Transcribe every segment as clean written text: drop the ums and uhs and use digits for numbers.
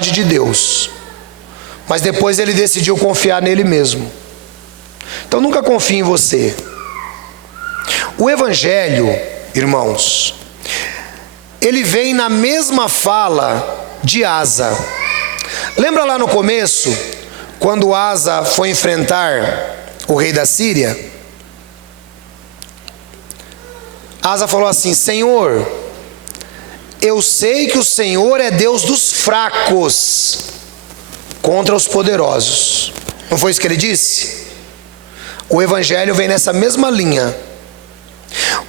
de Deus, mas depois ele decidiu confiar nele mesmo. Então nunca confie em você. O Evangelho, irmãos, ele vem na mesma fala de Asa. Lembra lá no começo, quando Asa foi enfrentar o rei da Síria? Asa falou assim: Senhor, eu sei que o Senhor é Deus dos fracos contra os poderosos. Não foi isso que ele disse? O Evangelho vem nessa mesma linha.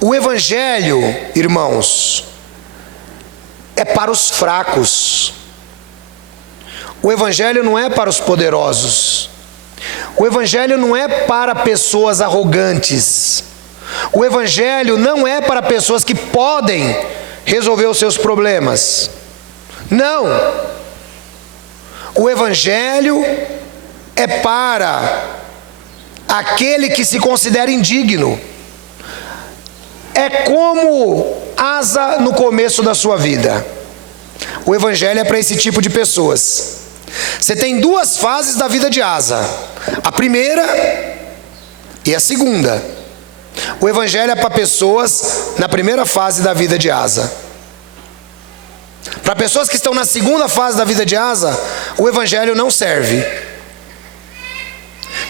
O Evangelho, irmãos, é para os fracos. O Evangelho não é para os poderosos. O Evangelho não é para pessoas arrogantes. O Evangelho não é para pessoas que podem resolver os seus problemas. Não. O Evangelho é para aquele que se considera indigno. É como Asa no começo da sua vida. O Evangelho é para esse tipo de pessoas. Você tem duas fases da vida de Asa: a primeira e a segunda. O Evangelho é para pessoas na primeira fase da vida de Asa. Para pessoas que estão na segunda fase da vida de Asa, o Evangelho não serve.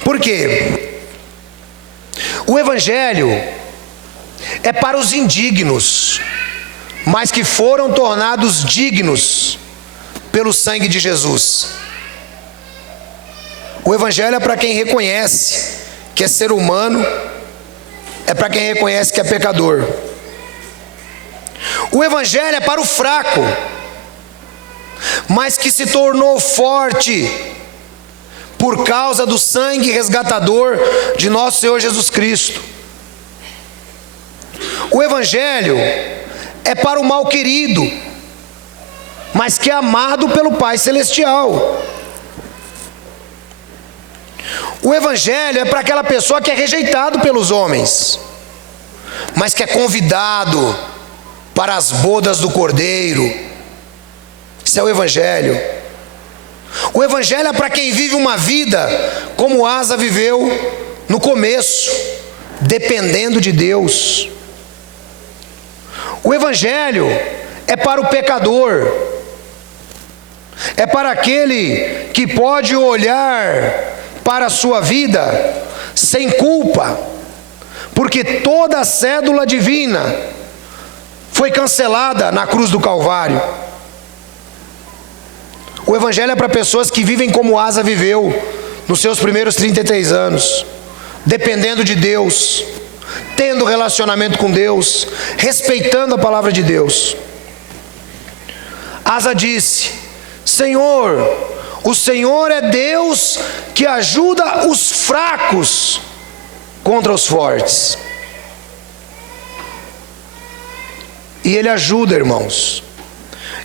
Por quê? O Evangelho é para os indignos, mas que foram tornados dignos pelo sangue de Jesus. O Evangelho é para quem reconhece que é ser humano, é para quem reconhece que é pecador. O Evangelho é para o fraco, mas que se tornou forte por causa do sangue resgatador de nosso Senhor Jesus Cristo. O Evangelho é para o mal querido, mas que é amado pelo Pai Celestial. O Evangelho é para aquela pessoa que é rejeitado pelos homens, mas que é convidado para as bodas do Cordeiro. Isso é o Evangelho. O Evangelho é para quem vive uma vida como Asa viveu no começo, dependendo de Deus. O Evangelho é para o pecador, é para aquele que pode olhar para a sua vida sem culpa, porque toda a cédula divina foi cancelada na cruz do Calvário. O Evangelho é para pessoas que vivem como Asa viveu nos seus primeiros 33 anos, dependendo de Deus, tendo relacionamento com Deus, respeitando a palavra de Deus. Asa disse: Senhor, o Senhor é Deus que ajuda os fracos contra os fortes. E Ele ajuda, irmãos.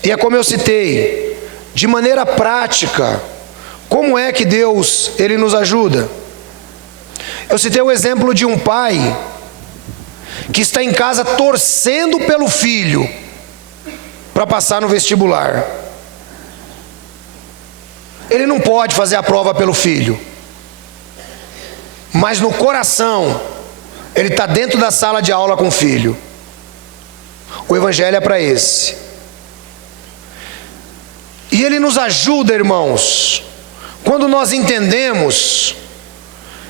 E é como eu citei, de maneira prática, como é que Deus, Ele nos ajuda? Eu citei o exemplo de um pai que está em casa torcendo pelo filho para passar no vestibular. Ele não pode fazer a prova pelo filho, mas no coração ele está dentro da sala de aula com o filho. O Evangelho é para esse. E ele nos ajuda, irmãos, quando nós entendemos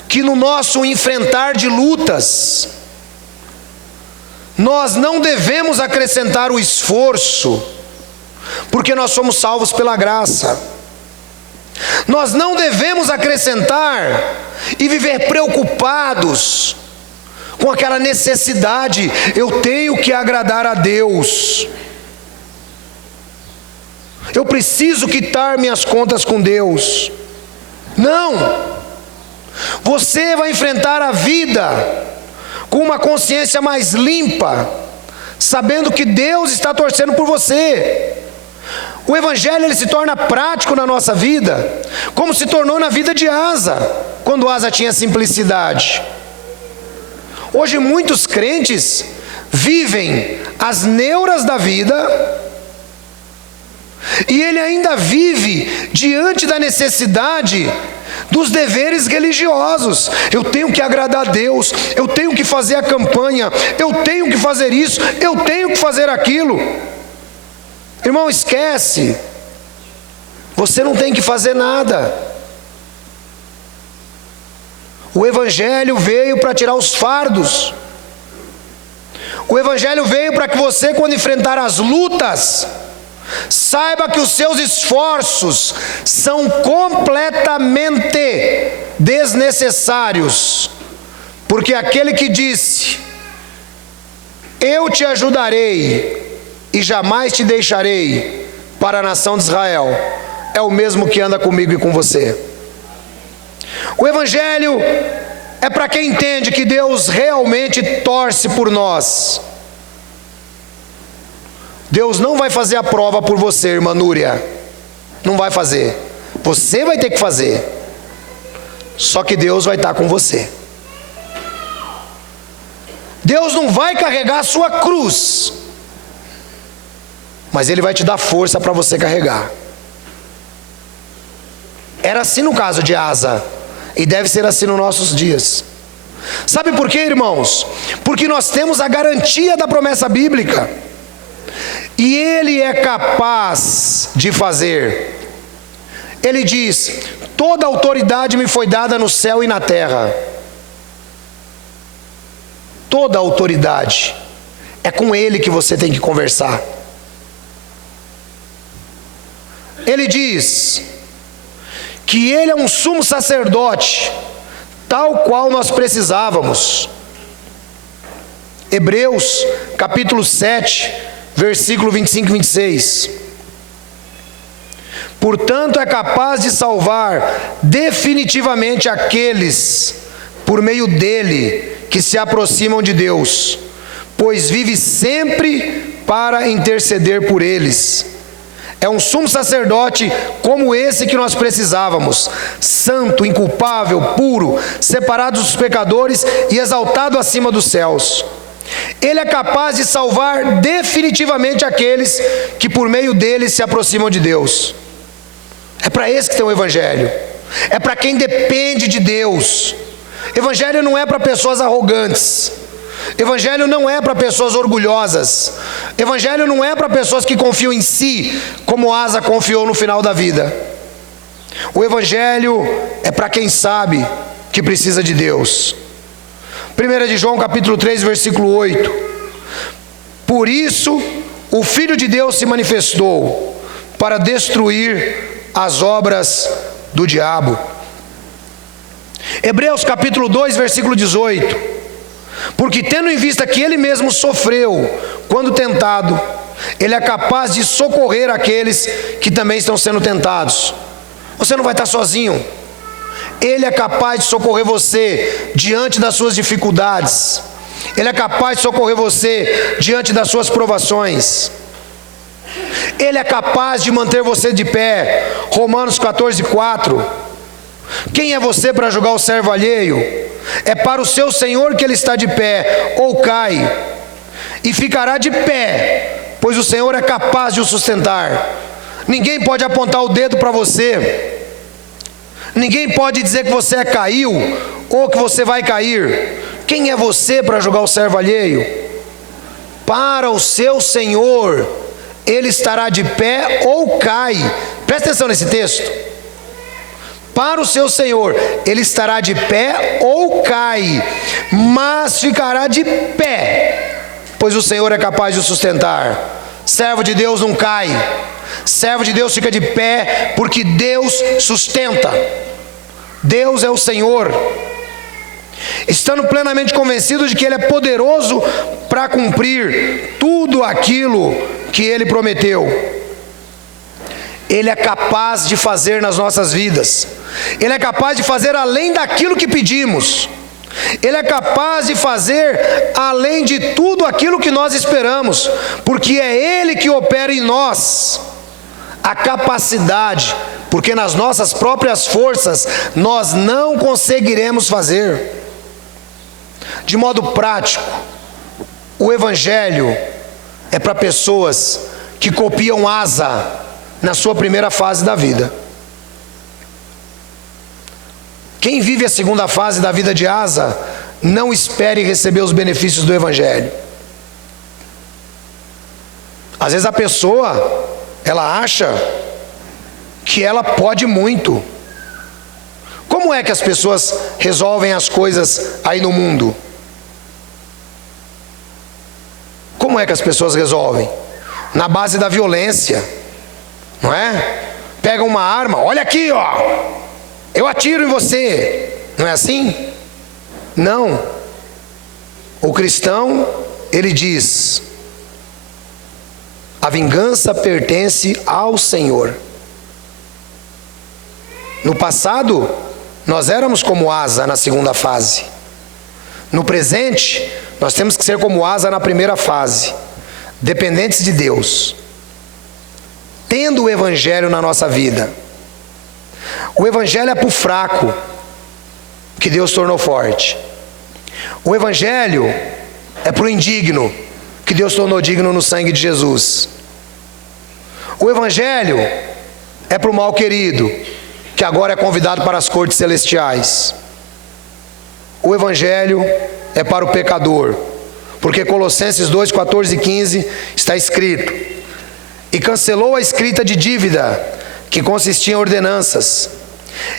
que no nosso enfrentar de lutas, nós não devemos acrescentar o esforço, porque nós somos salvos pela graça. Nós não devemos acrescentar e viver preocupados com aquela necessidade: eu tenho que agradar a Deus, eu preciso quitar minhas contas com Deus. Não. Você vai enfrentar a vida com uma consciência mais limpa, sabendo que Deus está torcendo por você. O Evangelho, ele se torna prático na nossa vida, como se tornou na vida de Asa, quando Asa tinha simplicidade. Hoje muitos crentes vivem as neuras da vida, e ele ainda vive diante da necessidade dos deveres religiosos. Eu tenho que agradar a Deus, eu tenho que fazer a campanha, eu tenho que fazer isso, eu tenho que fazer aquilo. Irmão, esquece. Você não tem que fazer nada. O Evangelho veio para tirar os fardos. O Evangelho veio para que você, quando enfrentar as lutas, saiba que os seus esforços são completamente desnecessários, porque aquele que disse: eu te ajudarei e jamais te deixarei, para a nação de Israel, é o mesmo que anda comigo e com você. O Evangelho é para quem entende que Deus realmente torce por nós. Deus não vai fazer a prova por você, irmã Núria. Não vai fazer. Você vai ter que fazer. Só que Deus vai estar com você. Deus não vai carregar a sua cruz, mas Ele vai te dar força para você carregar. Era assim no caso de Asa, e deve ser assim nos nossos dias. Sabe por quê, irmãos? Porque nós temos a garantia da promessa bíblica, e Ele é capaz de fazer. Ele diz: toda autoridade me foi dada no céu e na terra. Toda autoridade. É com Ele que você tem que conversar. Ele diz que Ele é um sumo sacerdote, tal qual nós precisávamos. Hebreus capítulo 7, versículo 25 e 26. Portanto, é capaz de salvar definitivamente aqueles, por meio dele, que se aproximam de Deus, pois vive sempre para interceder por eles. É um sumo sacerdote como esse que nós precisávamos, santo, inculpável, puro, separado dos pecadores e exaltado acima dos céus. Ele é capaz de salvar definitivamente aqueles que por meio dele se aproximam de Deus. É para esse que tem o Evangelho. É para quem depende de Deus. Evangelho não é para pessoas arrogantes. Evangelho não é para pessoas orgulhosas. Evangelho não é para pessoas que confiam em si, como Asa confiou no final da vida. O Evangelho é para quem sabe que precisa de Deus. 1 de João capítulo 3, versículo 8. Por isso o Filho de Deus se manifestou, para destruir as obras do diabo. Hebreus capítulo 2, versículo 18. Porque tendo em vista que Ele mesmo sofreu quando tentado, Ele é capaz de socorrer aqueles que também estão sendo tentados. Você não vai estar sozinho. Ele é capaz de socorrer você diante das suas dificuldades. Ele é capaz de socorrer você diante das suas provações. Ele é capaz de manter você de pé. Romanos 14, 4. Quem é você para julgar o servo alheio? É para o seu Senhor que ele está de pé, ou cai, e ficará de pé, pois o Senhor é capaz de o sustentar. Ninguém pode apontar o dedo para você. Ninguém pode dizer que você caiu, ou que você vai cair. Quem é você para julgar o servo alheio? Para o seu Senhor, ele estará de pé ou cai. Presta atenção nesse texto. Para o seu Senhor, ele estará de pé ou cai, mas ficará de pé, pois o Senhor é capaz de o sustentar. Servo de Deus não cai. Servo de Deus fica de pé, porque Deus sustenta. Deus é o Senhor. Estando plenamente convencido de que Ele é poderoso para cumprir tudo aquilo que Ele prometeu. Ele é capaz de fazer nas nossas vidas. Ele é capaz de fazer além daquilo que pedimos. Ele é capaz de fazer além de tudo aquilo que nós esperamos, porque é Ele que opera em nós a capacidade, porque nas nossas próprias forças nós não conseguiremos fazer. De modo prático, o Evangelho é para pessoas que copiam Asa na sua primeira fase da vida. Quem vive a segunda fase da vida de Asa, não espere receber os benefícios do Evangelho. Às vezes a pessoa, ela acha que ela pode muito. Como é que as pessoas resolvem as coisas aí no mundo? Como é que as pessoas resolvem? Na base da violência, não é? Pega uma arma, olha aqui, ó, eu atiro em você. Não é assim? Não. O cristão, ele diz: a vingança pertence ao Senhor. No passado, nós éramos como Asa na segunda fase. No presente, nós temos que ser como Asa na primeira fase, dependentes de Deus, tendo o Evangelho na nossa vida. O Evangelho é para o fraco, que Deus tornou forte. O Evangelho é para o indigno, que Deus tornou digno no sangue de Jesus. O Evangelho é para o mal querido, que agora é convidado para as cortes celestiais. O Evangelho é para o pecador, porque Colossenses 2, 14 e 15 está escrito: e cancelou a escrita de dívida, que consistia em ordenanças,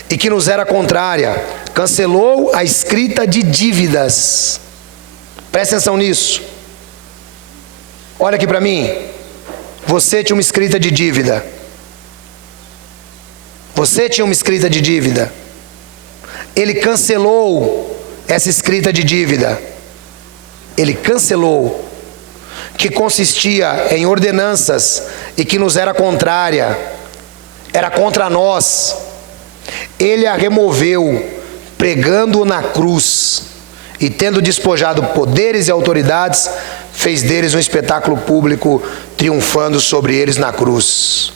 e que nos era contrária. Cancelou a escrita de dívidas. Presta atenção nisso. Olha aqui para mim. Você tinha uma escrita de dívida. Você tinha uma escrita de dívida. Ele cancelou essa escrita de dívida. Ele cancelou, que consistia em ordenanças e que nos era contrária, era contra nós. Ele a removeu, pregando-o na cruz, e tendo despojado poderes e autoridades, fez deles um espetáculo público, triunfando sobre eles na cruz.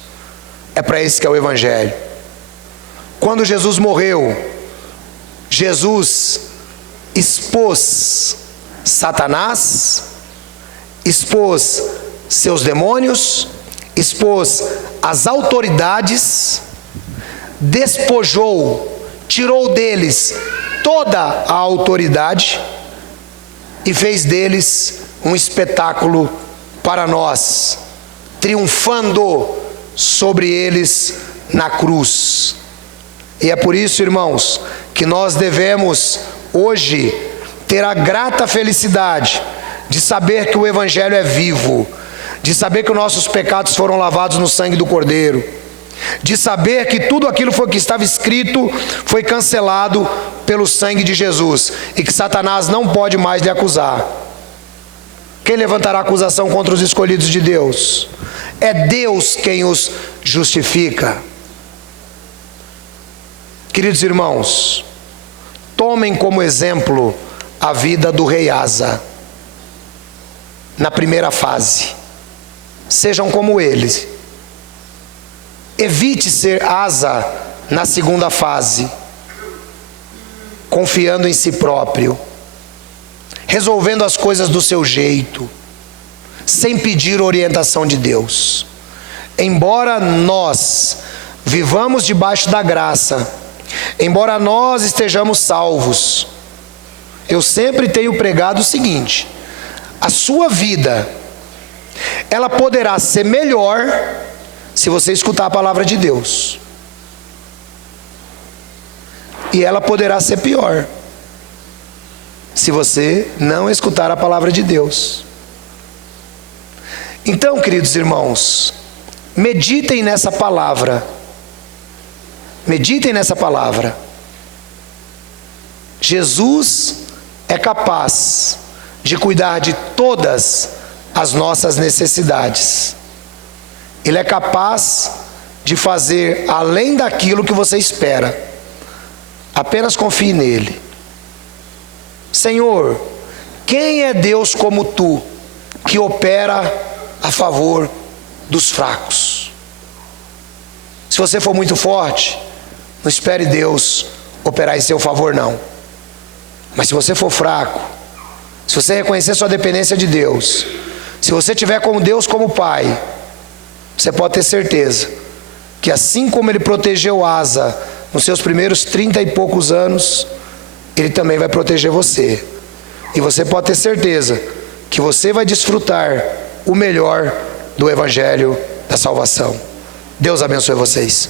É para isso que é o Evangelho. Quando Jesus morreu, Jesus expôs Satanás, expôs seus demônios, expôs as autoridades, despojou, tirou deles toda a autoridade e fez deles um espetáculo para nós, triunfando sobre eles na cruz. E é por isso, irmãos, que nós devemos hoje ter a grata felicidade de saber que o Evangelho é vivo, de saber que os nossos pecados foram lavados no sangue do Cordeiro, de saber que tudo aquilo que estava escrito foi cancelado pelo sangue de Jesus, e que Satanás não pode mais lhe acusar. Quem levantará acusação contra os escolhidos de Deus? É Deus quem os justifica. Queridos irmãos, tomem como exemplo a vida do rei Asa na primeira fase. Sejam como ele. Evite ser Asa na segunda fase, confiando em si próprio, resolvendo as coisas do seu jeito, sem pedir orientação de Deus. Embora nós vivamos debaixo da graça, embora nós estejamos salvos, eu sempre tenho pregado o seguinte: a sua vida, ela poderá ser melhor se você escutar a palavra de Deus, e ela poderá ser pior se você não escutar a palavra de Deus. Então, queridos irmãos, meditem nessa palavra. Meditem nessa palavra. Jesus é capaz de cuidar de todas as nossas necessidades. Ele é capaz de fazer além daquilo que você espera. Apenas confie nele. Senhor, quem é Deus como tu, que opera a favor dos fracos? Se você for muito forte, não espere Deus operar em seu favor, não. Mas se você for fraco, se você reconhecer sua dependência de Deus, se você tiver como Deus como Pai, você pode ter certeza que assim como Ele protegeu Asa nos seus primeiros 30 e poucos anos, Ele também vai proteger você. E você pode ter certeza que você vai desfrutar o melhor do Evangelho da salvação. Deus abençoe vocês.